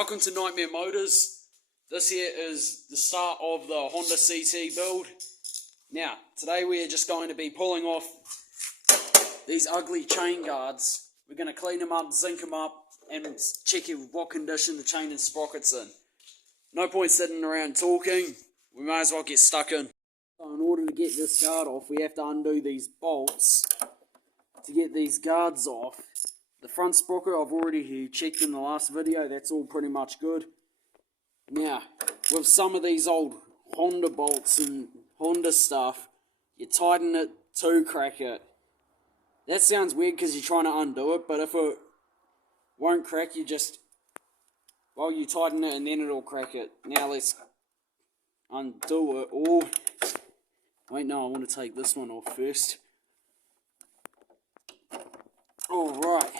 Welcome to Nightmare Motors. This here is the start of the Honda CT build. Now, today we are just going to be pulling off these ugly chain guards. We're going to clean them up, zinc them up, and check what condition the chain and sprocket's in. No point sitting around talking, we may as well get stuck in. So in order to get this guard off, we have to undo these bolts to get these guards off. The front sprocket I've already checked in the last video, that's all pretty much good. Now, with some of these old Honda bolts and Honda stuff, you tighten it to crack it. That sounds weird because you're trying to undo it, but if it won't crack, you just, well, you tighten it and then it'll crack it. Now let's undo it. Oh, wait, no, I want to take this one off first. Alright.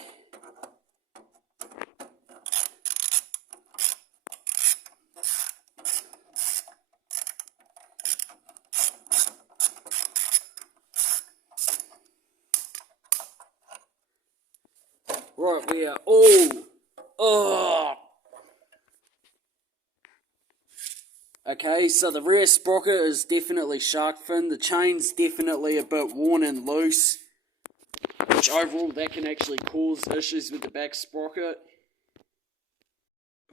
Right, we are okay, so the rear sprocket is definitely shark fin. The chain's definitely a bit worn and loose, which overall that can actually cause issues with the back sprocket.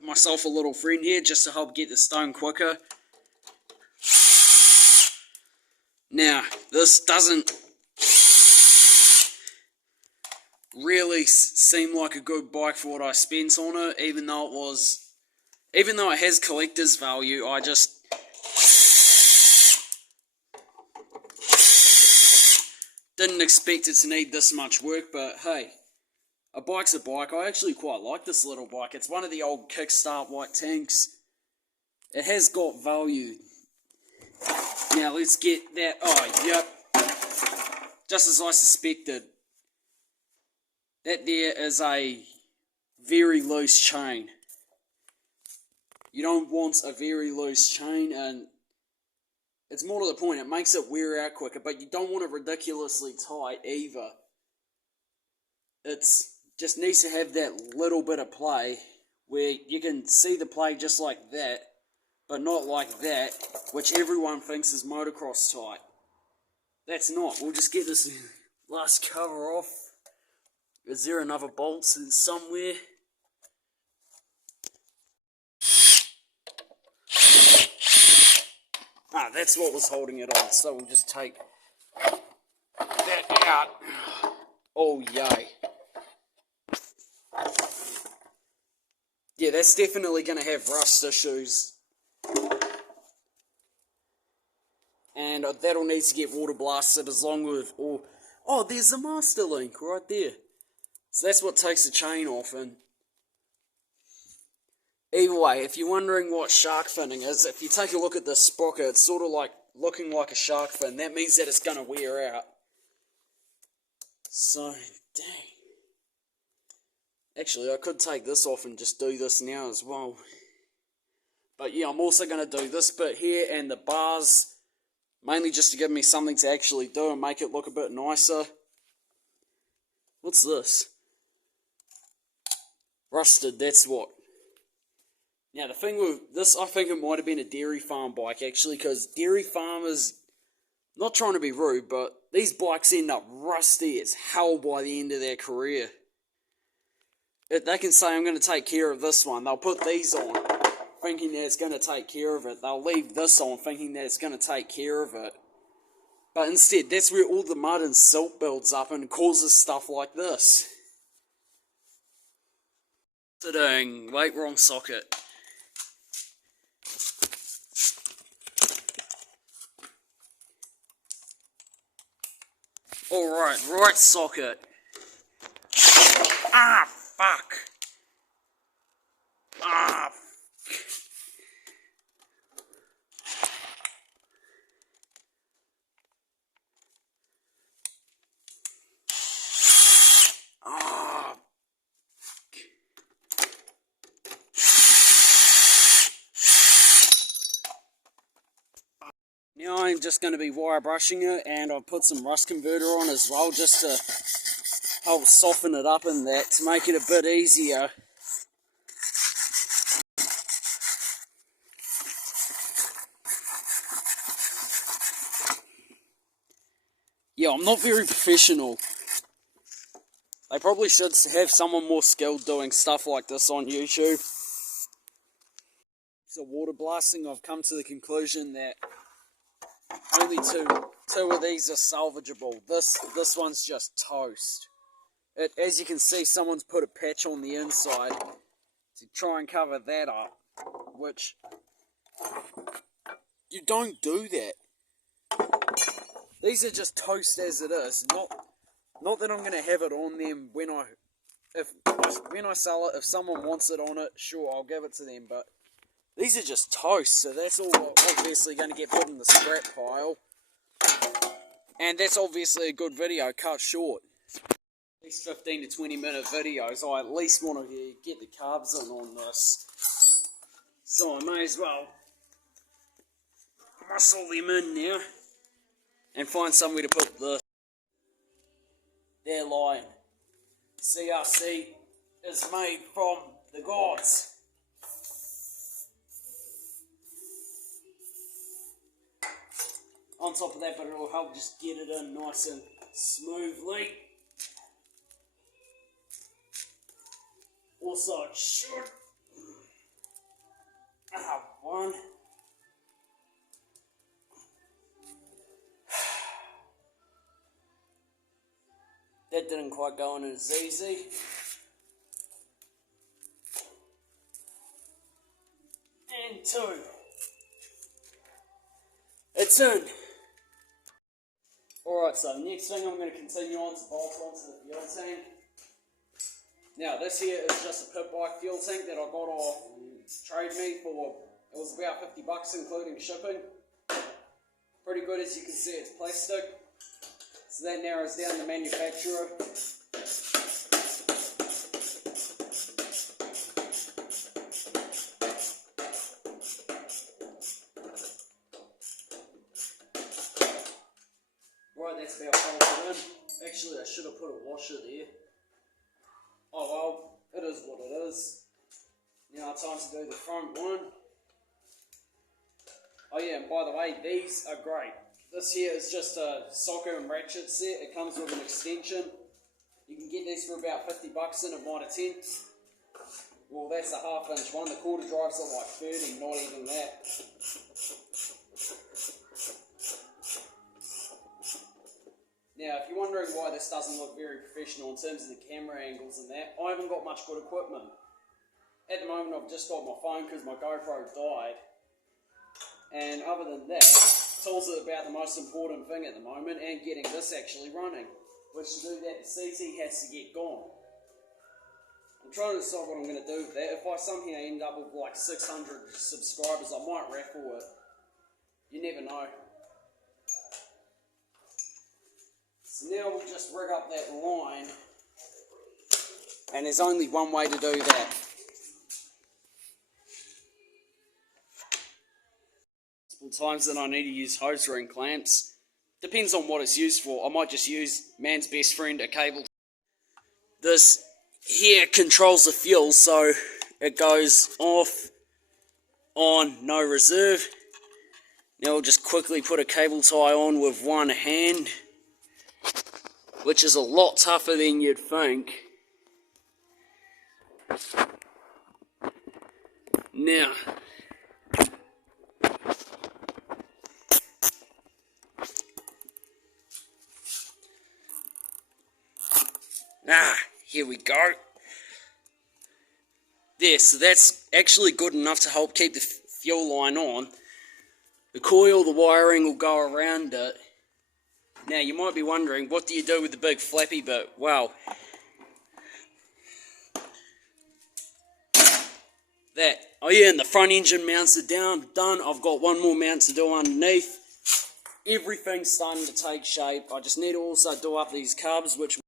Myself a little friend here just to help get this done quicker. Now, this doesn't really seem like a good bike for what I spent on it, even though it has collector's value. I just didn't expect it to need this much work, but hey, a bike's a bike. I actually quite like this little bike. It's one of the old Kickstart white tanks. It has got value. Now let's get that. Oh, yep. Just as I suspected. That there is a very loose chain. You don't want a very loose chain, and it's more to the point, it makes it wear out quicker, but you don't want it ridiculously tight either. It's just needs to have that little bit of play where you can see the play just like that, but not like that, which everyone thinks is motocross tight. That's not. We'll just get this last cover off. Is there another bolt somewhere? Ah, that's what was holding it on, so we'll just take that out. Oh, yay. Yeah, that's definitely going to have rust issues. And that'll need to get water blasted as long with... Oh, there's the master link right there. So that's what takes the chain off, and either way, if you're wondering what shark finning is, if you take a look at the sprocket, it's sort of like looking like a shark fin. That means that it's going to wear out. So, dang. Actually, I could take this off and just do this now as well. But yeah, I'm also going to do this bit here and the bars, mainly just to give me something to actually do and make it look a bit nicer. What's this? Rusted, that's what. Now, the thing with this, I think it might have been a dairy farm bike, actually, because dairy farmers, not trying to be rude, but these bikes end up rusty as hell by the end of their career. They can say, I'm going to take care of this one. They'll put these on, thinking that it's going to take care of it. They'll leave this on, thinking that it's going to take care of it. But instead, that's where all the mud and silt builds up and causes stuff like this. Dang, wait, wrong socket. Alright, right socket. Ah, fuck. Ah, now I'm just going to be wire brushing it, and I'll put some rust converter on as well, just to help soften it up in that, to make it a bit easier Yeah, I'm not very professional. They probably should have someone more skilled doing stuff like this on YouTube. So water blasting, I've come to the conclusion that only two of these are salvageable. This one's just toast. As you can see, someone's put a patch on the inside to try and cover that up, which you don't do that. These are just toast as it is. Not that I'm going to have it on them when I sell it. If someone wants it on it, sure, I'll give it to them. But these are just toast, so that's all obviously going to get put in the scrap pile. And that's obviously a good video cut short. These 15 to 20 minute videos, I at least want to get the carbs in on this. So I may as well muscle them in now and find somewhere to put this. Their line. CRC is made from the gods. On top of that, but it'll help just get it in nice and smoothly. Also, it should have one. That didn't quite go in as easy. And two. It's in. Alright, so next thing I'm going to continue on to bolt onto the fuel tank. Now this here is just a pit bike fuel tank that I got off Trade Me for, it was about $50 including shipping. Pretty good, as you can see, it's plastic. So that narrows down the manufacturer. Right, that's about bolted in. Actually, I should have put a washer there. Oh well, it is what it is. Now time to do the front one. Oh yeah, and by the way, these are great. This here is just a socket and ratchet set. It comes with an extension. You can get these for about $50 in a Mitre 10. Well, that's a half-inch one. The quarter drives are like 30, not even that. Now, if you're wondering why this doesn't look very professional in terms of the camera angles and that, I haven't got much good equipment. At the moment, I've just got my phone because my GoPro died. And other than that, tools are about the most important thing at the moment, and getting this actually running. Which to do that, the CT has to get gone. I'm trying to decide what I'm going to do with that. If I somehow end up with like 600 subscribers, I might raffle it. You never know. So now we'll just rig up that line. And there's only one way to do that. Times that I need to use hose ring clamps. Depends on what it's used for. I might just use man's best friend, a cable. This here controls the fuel, so it goes off, on, no reserve. Now we'll just quickly put a cable tie on with one hand, which is a lot tougher than you'd think. Now, here we go. There, so that's actually good enough to help keep the fuel line on. The coil, the wiring will go around it. Now you might be wondering, what do you do with the big flappy bit? Well, that. Oh yeah, and the front engine mounts are done. I've got one more mount to do underneath. Everything's starting to take shape. I just need to also do up these carbs, which